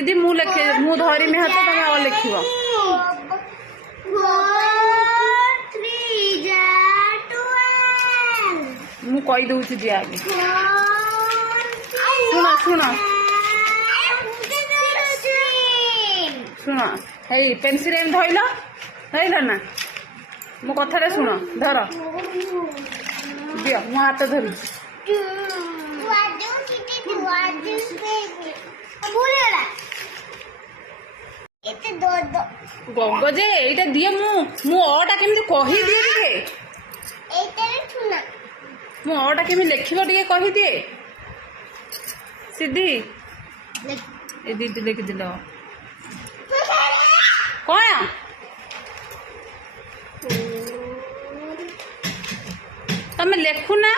सीधी मु लिखे मु धरमी हाथ तुम और लिख मु कही दूसरी दिया आगे शुण शुण शुण हे पेनसिल एम धरल धरल ना मो कथा शुण धर दियो मो हाथ धरी गंग जे एटा दिए मु अटा केमती कही दिए टिके मु अटा केमती लिखिबो टिके कही दिए सीधी ए दीदी लिखि दिल कौन तमे लिखु ना